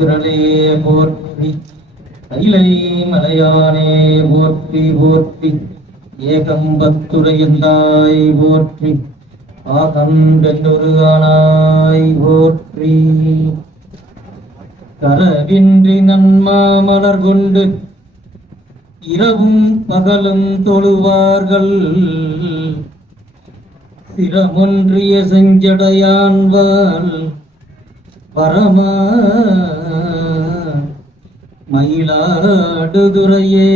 திரளே போற்றி, கைலை மலையானே போற்றி போற்றி, ஏகம்பத்துரையந்தாய் போற்றி, ஆகம் வென்றொருகானாய் போற்றி. கரவின்றி நன்மாமலர் கொண்டு இரவும் பகலும் தொழுவார்கள், சிரமொன்றிய செஞ்சடையான்வாள் பரமா மயிலாடுதுறையே.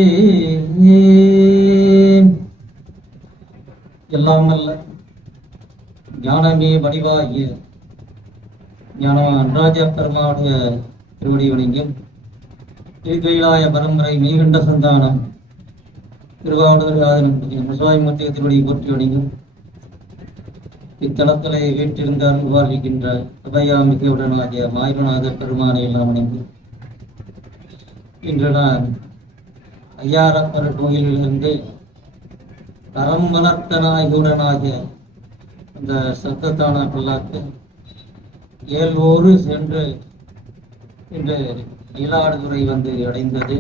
எல்லாம் அல்ல ஞானமே வடிவாகிய ஞானமான நடராஜ பெருமானுடைய திருவடி வணங்கும். திருக்கைலாய பரம்பரை மெய்கண்ட சந்தானம் திருவாவூர் முசாய்மூர்த்திய திருவடி போற்றி வணங்கும். இத்தலத்திலே வீட்டிருந்த அருள்வாழ்கின்ற உதயாமிகையுடனாகிய மாய்வநாத பெருமானை எல்லாம் வணங்கி, இன்று நான் ஐயாரப்பர் கோயிலிலிருந்து தரம் வளர்த்த நாயகுடனாகிய அந்த சத்தத்தான பல்லாக்கு ஏழ்வோரு சென்று இன்று மயிலாடுதுறை வந்து அடைந்தது.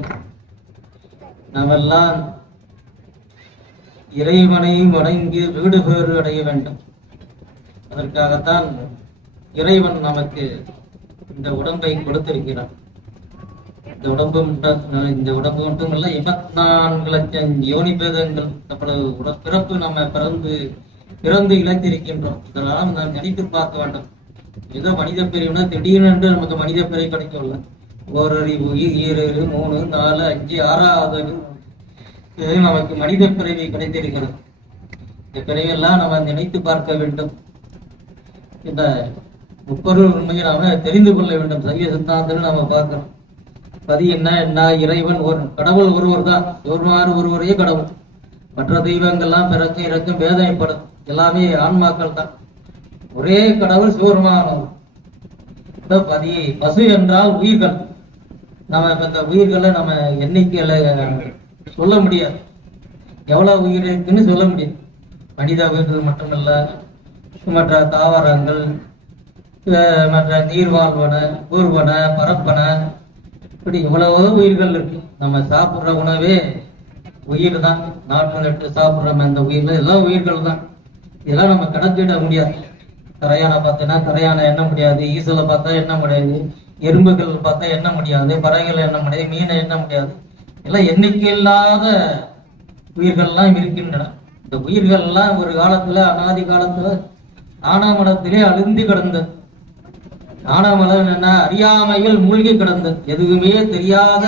நாமெல்லாம் இறைவனை வணங்கி வீடு பேறு அடைய வேண்டும். அதற்காகத்தான் இறைவன் நமக்கு இந்த உடம்பை கொடுத்திருக்கிறான். இந்த உடம்பு மட்டுமல்ல, 84 லட்சம் யோனி பேதங்கள் நம்மளோட பிறப்பு நம்ம பிறந்து இழைத்திருக்கின்றோம். இதெல்லாம் நாம் நினைத்து பார்க்க வேண்டும். ஏதோ மனித பிரிவுனா திடீரென்று நமக்கு மனித பிறவி கிடைக்கல. ஓரறிவு, ஈரறிவு, 3, 4, 5, 6வது நமக்கு மனித பிறவி கிடைத்திருக்கிறது. இந்த பிறவியெல்லாம் நம்ம நினைத்து பார்க்க வேண்டும். இந்த முப்பொருள் உண்மையை நாம தெரிந்து கொள்ள வேண்டும். சைவ சித்தாந்தம் நாம பார்க்கிறோம். பதி என்ன இறைவன் ஒரு கடவுள் ஒருவர் தான், ஒருவரே கடவுள். மற்ற தெய்வங்கள்லாம் பிறக்க இறக்கும் வேதனைப்படும், எல்லாமே ஆன்மாக்கள் தான். ஒரே கடவுள் சிவருமானவர். பதி பசு என்றால் உயிர்கள். நம்ம இந்த உயிர்களை நம்ம எண்ணிக்கையில சொல்ல முடியாது, எவ்வளவு உயிர் இருக்குன்னு சொல்ல முடியாது. மனித உயிர்கள் மட்டுமல்ல, மற்ற தாவரங்கள், மற்ற நீர்வாழ்வன, ஊர்வன, பரப்பன, இப்படி இவ்வளவோ உயிர்கள் இருக்கு. நம்ம சாப்பிட்ற உணவே உயிர் தான். நாட்டு நட்டு சாப்பிட்ற அந்த உயிர்கள் எல்லாம் உயிர்கள் தான். இதெல்லாம் நம்ம கணக்கிட முடியாது. கரையானை பார்த்தோன்னா கரையானை எண்ண முடியாது, ஈசலை பார்த்தா எண்ண முடியாது, எறும்புகள் பார்த்தா எண்ண முடியாது, பறவைகளை எண்ண முடியாது, மீனை எண்ண முடியாது. எல்லாம் எண்ணிக்கை இல்லாத உயிர்கள்லாம் இருக்கின்றன. இந்த உயிர்கள்லாம் ஒரு காலத்துல, அனாதி காலத்துல ஆனாமலத்திலே அழுந்தி கிடந்தது. ஆனாமலம் என்ன, அறியாமையில் மூழ்கி கிடந்தது. எதுவுமே தெரியாத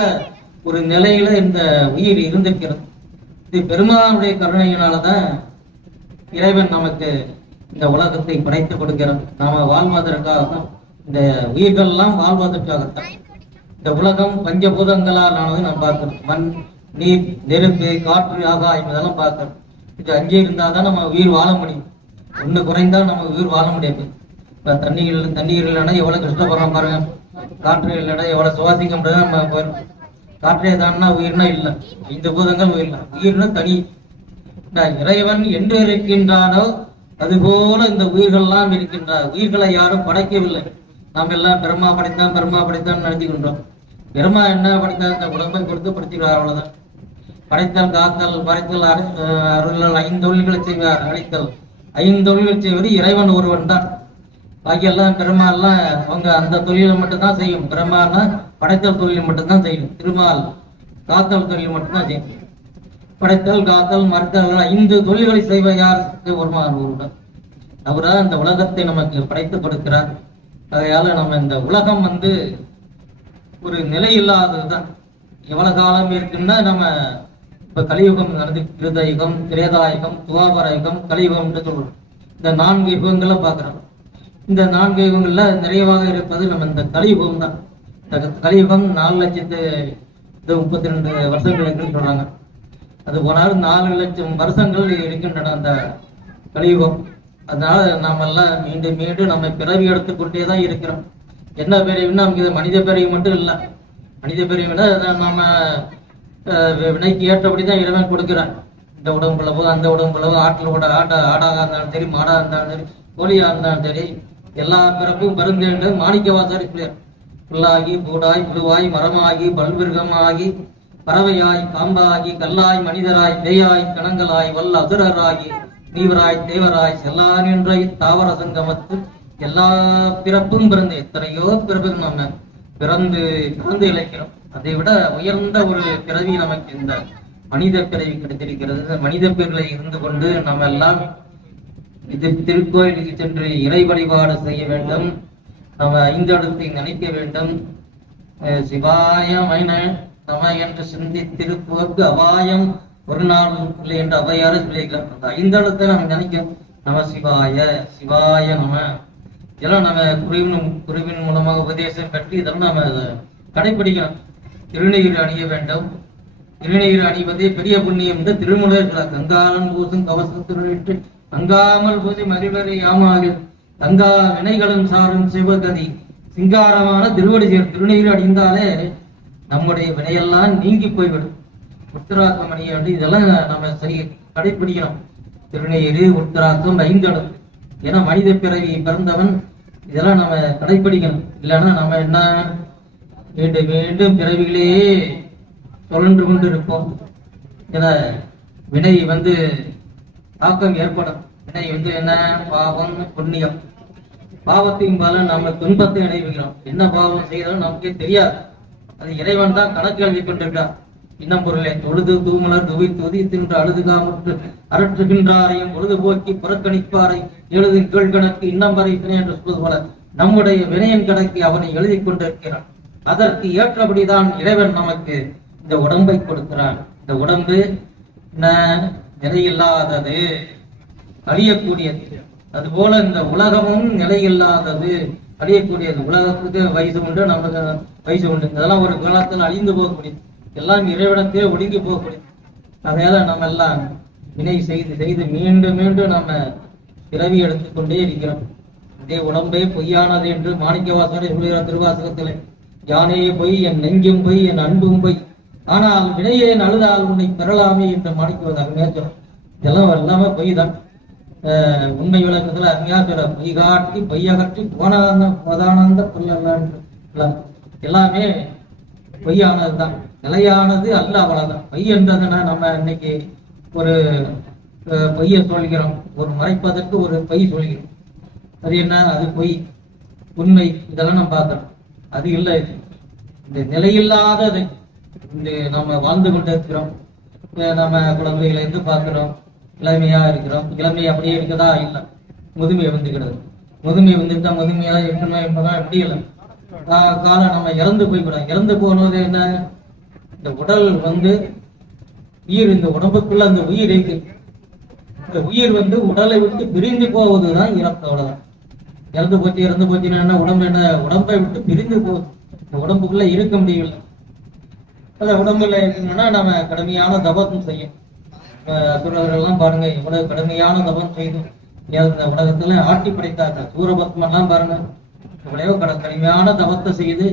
ஒரு நிலையில இந்த உயிர் இருந்திருக்கிறது. இது பெருமானுடைய கருணையினாலதான் இறைவன் நமக்கு இந்த உலகத்தை படைத்து கொடுக்கிறான். நாம வாழ்வதற்காகத்தான், இந்த உயிர்கள்லாம் வாழ்வதற்காகத்தான். இந்த உலகம் பஞ்சபூதங்களால் ஆனது நாம் பார்க்கிறோம். மண், நீர், நெருப்பு, காற்று, ஆகாயம் இதெல்லாம் பார்க்கிறோம். இது 5 இருந்தாதான் நம்ம உயிர் வாழ முடியும். 1 குறைந்தா நம்ம உயிர் வாழ முடியாது. இப்ப தண்ணீர் இல்லைன்னா எவ்வளவு கஷ்டப்படுறோம் பாருங்க. காற்று இல்லைன்னா எவ்வளவு சுவாசிக்க முடியாது. நம்ம போயிடும். காற்றே தான்னா உயிர்னா இல்லை. 5 பூதங்கள் உயிர்னா, உயிர்னா தனி. இறைவன் என்று இருக்கின்றானோ அதுபோல இந்த உயிர்கள்லாம் இருக்கின்றார். உயிர்களை யாரும் படைக்கவில்லை. நாம் எல்லாம் பிரம்மா படைத்தான் நடத்திக்கின்றோம். பிரம்மா என்ன படைத்தார்? இந்த உடம்பை கொடுத்து படைக்கிறார், அவ்வளவுதான். படைத்தல், காத்தல், படைத்தல், அருள், 5 தொழில்களை செய்வார். அழித்தல், 5 தொழில்கள் செய்வது இறைவன் ஒருவன் தான். பாக்கியெல்லாம் பிரம்மா எல்லாம் அவங்க அந்த தொழிலை மட்டும்தான் செய்யும். பிரம்மானா படைத்தல் தொழில் மட்டும்தான் செய்யும். திருமால் காத்தல் தொழில் மட்டும்தான் செய்யும். படைத்தல், காத்தல், மறுத்தல் 5 தொழில்களை செய்வ யார்? ஒருவன். அவர்தான் இந்த உலகத்தை நமக்கு படைத்து கொடுக்கிறார். அதையால நம்ம இந்த உலகம் ஒரு நிலை இல்லாததுதான். எவ்வளவு காலம் இருக்குன்னா, நம்ம இப்ப கலியுகம் நடந்து, கிருதயுகம், திரேதாயுகம், துவாபர யுகம், கலியுகம் சொல்றோம். இந்த 4 யுகங்களை பார்க்கிறோம். இந்த 4 யுகங்கள்ல நிறைவாக இருப்பது நம்ம இந்த கலியுகம் தான். இந்த கலியுகம் 4,32 வருஷங்கள் இருக்குன்னு சொல்றாங்க. அது போனாலும் 4 லட்சம் வருஷங்கள் இருக்கின்றன அந்த கலியுகம். அதனால நாம எல்லாம் மீண்டும் நம்ம பிறவி எடுத்துக்கொண்டே தான் இருக்கிறோம். என்ன பிறவின்னா, நமக்கு இது மனித பிறவி மட்டும் இல்லை. மனித பிறவினா நம்ம வினைக்கு ஏற்றபடிதான் இறைவன் கொடுக்கிறான். இந்த உடம்புலவோ அந்த உடம்புலவோ, ஆடாக இருந்தாலும் சரி, மாடாக இருந்தாலும் சரி, கோழியா இருந்தாலும் சரி, எல்லா பிறப்பும் மருந்து மாணிக்க வாசகர் புல்லாகி பூடாய் புழுவாய் மரமாகி பல்விருகமாகி பறவையாய் காம்பாகி கல்லாய் மனிதராய் பேயாய் கணங்களாய் வல்ல அசுரராகி நீவராய் தேவராய் செல்லான் என்ற இத்தாவர சங்கமத்து எல்லா பிறப்பும் பிறந்து எத்தனையோ பிறப்பும் நம்ம பிறந்து பிறந்து இழைக்கிறோம். அதை விட உயர்ந்த ஒரு பிறவி நமக்கு இந்த மனித பிறவி கிடைத்திருக்கிறது. மனித பிறவில இருந்து கொண்டு நம்ம எல்லாம் இது திருக்கோயிலுக்கு சென்று இறை வழிபாடு செய்ய வேண்டும். நம்ம ஐந்தெழுத்தை நினைக்க வேண்டும். சிவாய மைன நம என்று சிந்தித்திருப்போருக்கு அபாயம் ஒரு நாள் இல்லை என்று அவையார சொல்லியிருக்கிறார். அந்த ஐந்தெழுத்தை நம்ம நினைக்கும். நம சிவாய சிவாய நம இதெல்லாம் நம்ம குருவின் மூலமாக உபதேசம் பெற்று இதெல்லாம் நம்ம கடைபிடிக்கணும். திருநீர் அணிய வேண்டும். திருநீர் அணிவதே பெரிய புண்ணியம் என்று திருமூலர் இருக்கிறார். கங்காளன் பூசும் கவசத்திட்டு அங்காமல் பூசி மறிவரை யாமாக கங்கா வினைகளும் சாரும் சிவகதி சிங்காரமான திருவடி சேர். திருநீர் அணிந்தாலே நம்முடைய வினையெல்லாம் நீங்கி போய்விடும். உத்தராக்கம் அணிய வேண்டும். இதெல்லாம் நம்ம சரி கடைபிடிக்கணும். திருநீர் உத்தராக்கம் ஐந்தெழுத்து. ஏன்னா மனித பிறவி பிறந்தவன் இதெல்லாம் நம்ம கடைபிடிக்கணும். இல்லைன்னா நம்ம என்ன மீண்டும் மீண்டும் பிறவிகளே சுழன்று கொண்டு இருப்போம். ஏன்னா வினை தாக்கம் ஏற்படும். வினை என்ன பாவம் புண்ணியம். பாவத்தின் பலன் நம்ம துன்பத்தை அடைவிக்கிறோம். என்ன பாவம் செய்தாலும் நமக்கே தெரியாது. அது இறைவன் தான் கணக்கு எழுதி கொண்டிருக்கார். இன்னும் பொருளே தொழுது தூமலர் துவை தொதி தின்று அழுது காமுற்று அரற்றுகின்றாரையும் பொழுதுபோக்கி புறக்கணிப்பாரை எழுதி கீழ் கணக்கு இன்னம் வரை என்று சொல்வது போல நம்முடைய வினையின் கணக்கு அவனை எழுதி கொண்டிருக்கிறான். அதற்கு ஏற்றபடிதான் இறைவன் நமக்கு இந்த உடம்பை கொடுக்கிறான். இந்த உடம்பு நிலையில்லாதது, அழியக்கூடியது. அதுபோல இந்த உலகமும் நிலையில்லாதது, அழியக்கூடியது. உலகத்துக்கு வயசு உண்டு, நமக்கு வயசு உண்டு. இதெல்லாம் ஒரு காலத்தில் அழிந்து போகக்கூடியது. எல்லாம் இறைவனத்தே ஒடுங்கி போகக்கூடியது. அதனால நம்ம எல்லாம் வினை செய்து செய்து மீண்டும் மீண்டும் நம்ம பிறவி எடுத்துக்கொண்டே இருக்கிறோம். இதே உடம்பே பொய்யானது என்று மாணிக்கவாசகரை சொல்கிறார் திருவாசகத்திலே. யானே பொய், என் நெஞ்சும் பொய், என் அன்பும் பொய், ஆனால் வினையேன் அழுதால் உன்னை பெறலாமே என்று மாணிக்கவாசகர் அருமையா சொல்றார். இதெல்லாம் எல்லாமே பொய் தான். உண்மை விளக்கத்துல அருமையா சொல்ற. பொய் காட்டி பொய்யகற்றி போதானந்த பொய்யல்ல, எல்லாமே பொய்யானதுதான், நிலையானது அல்ல. அவ்வளவுதான். பொய் என்றதுன்னா நம்ம இன்னைக்கு ஒரு பொய்ய சொல்கிறோம், ஒரு மறைப்பதற்கு ஒரு பொய் சொல்கிறோம். அது என்ன? அது பொய். உண்மை இதெல்லாம் நம்ம பார்க்கிறோம். அது இல்லை. இந்த நிலையில்லாதது இந்த நம்ம வாழ்ந்து கொண்டு இருக்கிறோம். நம்ம குழந்தைகளை இருந்து பார்க்கிறோம், இளமையா இருக்கிறோம். இளமை அப்படியே இருக்கதா? இல்லை. முதுமை வந்துக்கிறது. முதுமை வந்துட்டா முதுமையா இருக்கணும் என்பதான் எப்படி இல்லை. காலம் நம்ம இறந்து போய்விடும். இறந்து போனது என்ன? இந்த உடல் உயிர், இந்த உடம்புக்குள்ள அந்த உயிர் இருக்கு. இந்த உயிர் உடலை விட்டு பிரிந்து போவதுதான் இறப்பு. அவ்வளவுதான். இறந்து போச்சுன்னா என்ன? உடம்பை விட்டு பிரிந்து போகுது. இந்த உடம்புக்குள்ள இருக்க முடியவில்லை. அந்த உடம்புல இருக்கணும்னா நம்ம கடுமையான தபம் செய்யும். அசுரர்கள்லாம் பாருங்க, எவ்வளவு கடுமையான தபம் செய்து இந்த உலகத்துல ஆட்டி படைத்தாங்க. சூரபத்மன் எல்லாம் பாருங்க, எவ்வளவோ கடுமையான தபத்தை செய்து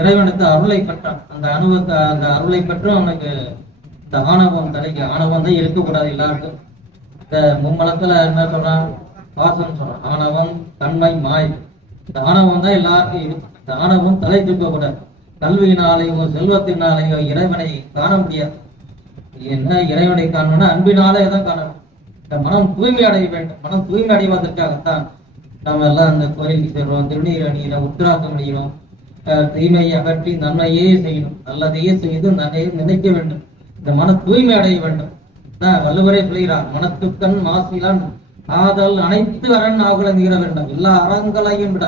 இறைவனுக்கு அருளை பெற்றான். அந்த அருளை பெற்றும் அவனுக்கு இந்த ஆணவம் தலைக்கு ஆணவம் தான் இருக்கக்கூடாது எல்லாருக்கும். இந்த மும்மலத்துல என்ன சொல்றான்? வாசம் சொல்றான். ஆணவம், தன்மை, மாய். இந்த ஆணவம் தான் எல்லாருக்கும் இருக்கு. இந்த ஆணவம் தலை தூக்கக்கூடாது. கல்வியினாலேயோ செல்வத்தினாலேயோ இறைவனை காண முடியாது. என்ன இறைவனை காணணும்னா அன்பினாலே தான் காணணும். இந்த மனம் தூய்மை அடைய வேண்டும். மனம் தூய்மை அடைவதற்காகத்தான் நம்ம எல்லாம் அந்த கோயிலுக்கு செல்றோம், திருநீர் அணியிறோம், உத்திராக்கம் அணிகிறோம். தீமையை அகற்றி நன்மையே செய்யணும், நல்லதையே செய்து நன்மையை நினைக்க வேண்டும். இந்த மன தூய்மை அடைய வேண்டும். வள்ளுவரே சொல்கிறார், மனத்துக்கண் மாசிலான் ஆதல் அனைத்து அரண் ஆகுல நீர வேண்டும். எல்லா அறங்களையும் விட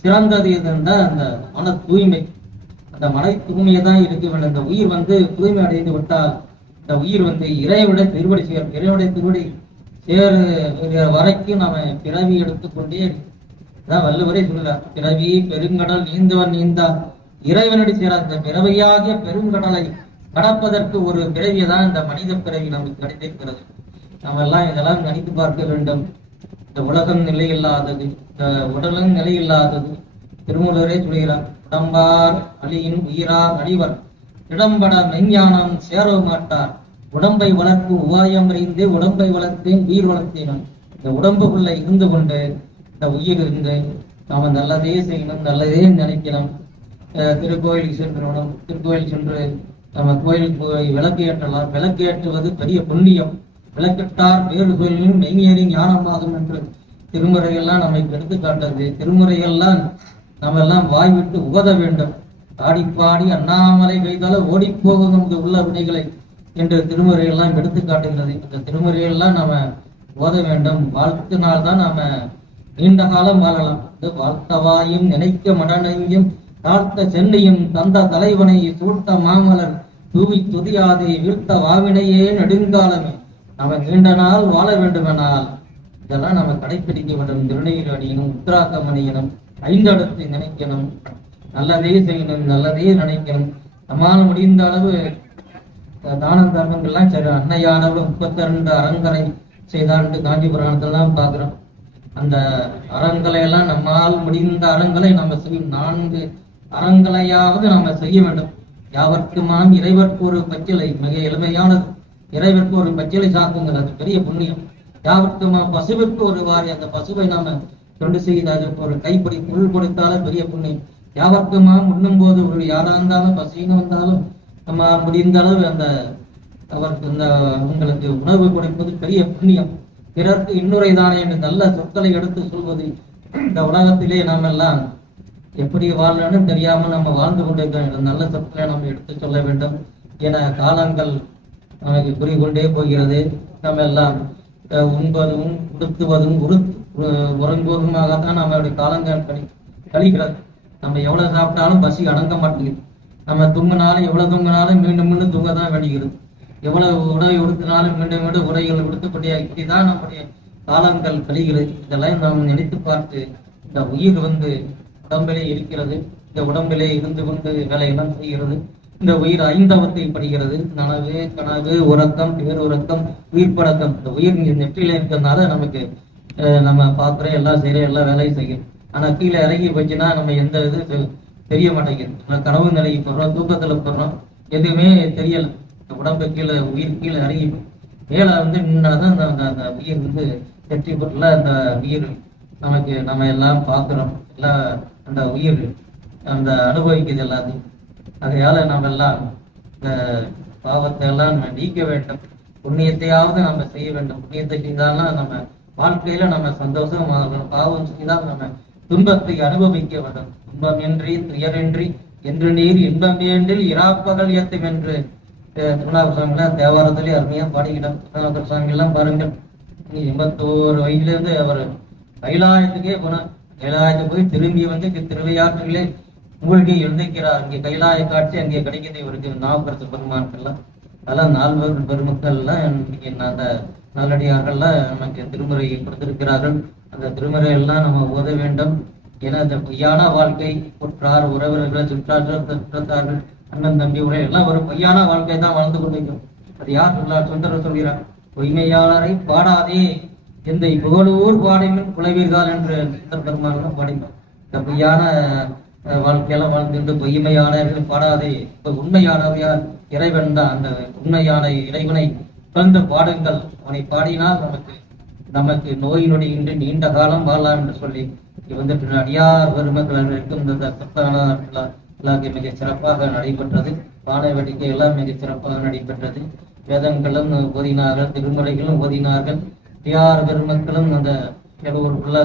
சிறந்தது எதுன்னா அந்த மன தூய்மை. அந்த மன தூய்மையை தான் இருக்க வேண்டும். இந்த உயிர் தூய்மை அடைந்து விட்டால் இந்த உயிர் இறைவிட திருவடி சேரும். இறைவனுடைய திருவடி சேரு வரைக்கும் நாம பிறவி எடுத்துக்கொண்டே இருக்கு. அதான் வள்ளுவரே சொல்லுறார், பிறவி பெருங்கடல் நீந்தவன் நீந்தா இறைவனடி சேரார். இந்த பிறவியாகிய பெருங்கடலை கடப்பதற்கு ஒரு பிறவியை தான் இந்த மனித பிறவி நமக்கு கிடைத்திருக்கிறது. நம்ம எல்லாம் இதெல்லாம் நினைத்து பார்க்க வேண்டும். இந்த உலகம் நிலையில்லாதது, இந்த உடலும் நிலையில்லாதது. திருமூலரே சொல்கிறார், உடம்பார் அழியின் உயிரார் அழிவர் இடம்பட மெஞ்ஞானம் சேர மாட்டார். உடம்பை வளர்ப்பு உபாயம் அறிந்து உடம்பை வளர்த்தேன் உயிர் வளர்த்தேன். இந்த உடம்புக்குள்ள இருந்து கொண்டு இந்த உயிர் இருந்து நாம நல்லதே செய்யணும், நல்லதே நினைக்கணும். திருக்கோயில் சென்று நம்ம கோயிலுக்கு போய் விளக்கு ஏற்றலாம். விளக்கு ஏற்றுவது பெரிய புண்ணியம். விளக்கிட்டார் வேறு கோயிலும் மெய்ஞேறி ஞானமாகும் என்று திருமுறைகள்லாம் நமக்கு எடுத்து காட்டுறது. திருமுறைகள்லாம் நம்ம எல்லாம் வாய் விட்டு உகத வேண்டும். ஆடிப்பாடி அண்ணாமலை கைதால ஓடிப்போகும் நமது உள்ள வினைகளை என்று திருமுறைகள்லாம் எடுத்து காட்டுகிறது. இந்த திருமுறைகள்லாம் நாம ஓத வேண்டும். வாழ்த்தினால்தான் நாம நீண்ட காலம் வாழலாம். இது வாழ்த்தவாயும் நினைக்க மடனையும் தாழ்த்த சென்னையும் தந்த தலைவனை சூழ்த்த மாமலர் தூவி துதியாதே வீழ்த்த வாவினையே நெடுங்காலமே. நாம நீண்ட நாள் வாழ வேண்டுமெனால் இதெல்லாம் நம்ம கடைபிடிக்க வேண்டும். திருநீர் அணியணும், உத்திராக்கம் அணியணும், ஐந்தடத்தை நினைக்கணும், நல்லதே செய்யணும், நல்லதே நினைக்கணும். நம்மால் முடிந்த அளவு தான தர்மங்கள்லாம் சரி. அன்னையானவர் 32 அறங்கரை செய்தான்ட்டு காஞ்சி புராணத்தெல்லாம் பார்க்கிறோம். அந்த அறங்களை எல்லாம் நம்மால் முடிந்த அறங்களை நம்ம செய்யும். 4 அறங்களையாவது நம்ம செய்ய வேண்டும். யாவர்க்குமாம் இறைவர்க்கு ஒரு பச்சிலை, மிக எளிமையானது. இறைவர்க்கு ஒரு பச்சிலை சாக்குங்கள், அது பெரிய புண்ணியம். யாவர்க்குமாம் பசுவிற்கு ஒரு வாரி, அந்த பசுவை நாம தொண்டு செய்து அதுக்கு ஒரு கைப்பிடி பொருள் கொடுத்தாலும் பெரிய புண்ணியம். யாவர்க்குமாம் உண்ணும் போது ஒரு யாரா இருந்தாலும் பசின்னு வந்தாலும் நம்ம முடிந்த அளவு அந்த அவருக்கு உங்களுக்கு உணவு கொடுப்பது பெரிய புண்ணியம். பிறர்க்கு இன்னுரை தானே என்று நல்ல சொற்களை எடுத்து சொல்வது. இந்த உலகத்திலே நாம் எல்லாம் எப்படி வாழணும்னு தெரியாமல் நம்ம வாழ்ந்து கொண்டிருக்கோம். நல்ல சொற்களை நம்ம எடுத்து சொல்ல வேண்டும். என காலங்கள் நமக்கு குறிக்கொண்டே போகிறது. நம்ம எல்லாம் உண்பதும் உடுத்துவதும் உறங்குவதுமாகத்தான் நம்மளுடைய காலங்கள் கழிக்கிறது. நம்ம எவ்வளவு சாப்பிட்டாலும் பசி அடங்க மாட்டேங்குது. நம்ம தூங்கினாலும் எவ்வளவு தூங்கினாலும் மீண்டும் மீண்டும் தூங்க தான் வேண்டிக்கிறது. எவ்வளவு உடவை உடுத்தினாலும் மீண்டும் மீண்டும் உடைகள் உடுத்தப்படியா இப்படிதான் நம்முடைய காலங்கள் கழிகிறது. இதெல்லாம் நாம் நினைத்து பார்த்து இந்த உயிர் உடம்பிலே இருக்கிறது. இந்த உடம்பிலே இருந்து கொண்டு வேலையெல்லாம் செய்கிறது. இந்த உயிர் 5வத்தை படுகிறது. நனவு, கனவு, உறக்கம், பேருறக்கம், உயிர்ப்படக்கம். இந்த உயிர் நெற்றியில இருக்கிறதுனால நமக்கு நம்ம பார்க்குறோம், எல்லாம் செய்யறோம், எல்லா வேலையும் செய்யும். ஆனா கீழே இறங்கி போச்சுன்னா நம்ம எந்த இது தெரிய மாட்டேங்குது. கனவு நிலைக்கு போடுறோம், தூக்கத்துல போடுறோம், எதுவுமே தெரியல. உடம்பு கீழே உயிர் கீழே இறங்கி மேல நின்னாதான் அந்த உயிர் வெற்றி பெறல. அந்த உயிர் நம்ம எல்லாம் பார்க்கிறோம். எல்லாம் அந்த உயிர் அந்த அனுபவிக்குது எல்லாத்தையும். அதையால நம்ம எல்லாம் இந்த பாவத்தை எல்லாம் நம்ம நீக்க வேண்டும். புண்ணியத்தையாவது நம்ம செய்ய வேண்டும். புண்ணியத்தை செய்தாலும் நம்ம வாழ்க்கையில நம்ம சந்தோஷமாக, பாவம் செய்தால் நம்ம துன்பத்தை அனுபவிக்க வேண்டும். துன்பமின்றி துயரின்றி என்று நீர் இன்பம் வேண்டில் இராப்பகல் ஏத்தும் என்று திருநாகர் சுவாமிலாம் தேவாரத்திலே அருமையா பாடிக்கிட்டோம். திருநாகர் சுவாமி எல்லாம் பாருங்கள், 81 வயதிலிருந்து அவர் கைலாயத்துக்கே போனார். கைலாயத்துக்கு போய் திரும்பி திருவையாற்றிலே மூழ்கி எழுந்திருக்கிறார். இங்கே கைலாய காட்சி அங்கே கிடைக்கிறது இவருக்கு. நாவுக்கரசு பெருமான்கள்லாம் அதெல்லாம் 4 பெருமக்கள்லாம் அந்த நல்லடியார்கள்லாம் நமக்கு திருமுறையை கொடுத்திருக்கிறார்கள். அந்த திருமுறை எல்லாம் நம்ம ஓத வேண்டும். ஏன்னா இந்த பொய்யான வாழ்க்கை, உற்றார் உறவினர்கள், சுற்றார்கள், அண்ணன் தம்பி உரை எல்லாம் ஒரு பொய்யான வாழ்க்கை தான் வாழ்ந்து கொண்டிருக்கிறோம். அது யார் சுந்தரர் சொல்கிறார், பொய்மையாளரை பாடாதே எந்த புகழூர் பாடினும் குலைவீர்கள் என்று சுந்தர பெருமாள் பாடினோம். இந்த பொய்யான வாழ்க்கையெல்லாம் வாழ்ந்துட்டு பொய்மையாளர்கள் பாடாதே, இப்ப உண்மையானவையார் இறைவன் தான். அந்த உண்மையான இறைவனை தொடர்ந்து பாடுங்கள். அவனை பாடினால் நமக்கு நோய் நொடி இன்றி நீண்ட காலம் வாழலாம் என்று சொல்லி அடியார் பெருமக்களுக்கும் இந்த எல்லாத்தையும் மிக சிறப்பாக நடைபெற்றது. பானை வேடிக்கை எல்லாம் மிக சிறப்பாக நடைபெற்றது. வேதங்களும் ஓதினார்கள், திருமுறைகளும் ஓதினார்கள். அடியார் பெருமக்களும் அந்த ஊருக்குள்ள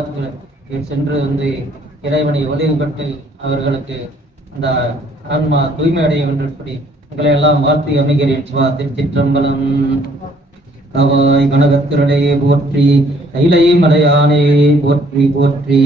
சென்று இறைவனை வழிபட்டு அவர்களுக்கு அந்த ஆன்மா தூய்மை அடைய வேண்டியபடி உங்களை எல்லாம் வாழ்த்தி அமைகிறேன். சிவா திருச்சிற்றம்பலம். கவாய் கனகத்திரடே போற்றி, கைலை மலையானே போற்றி போற்றி.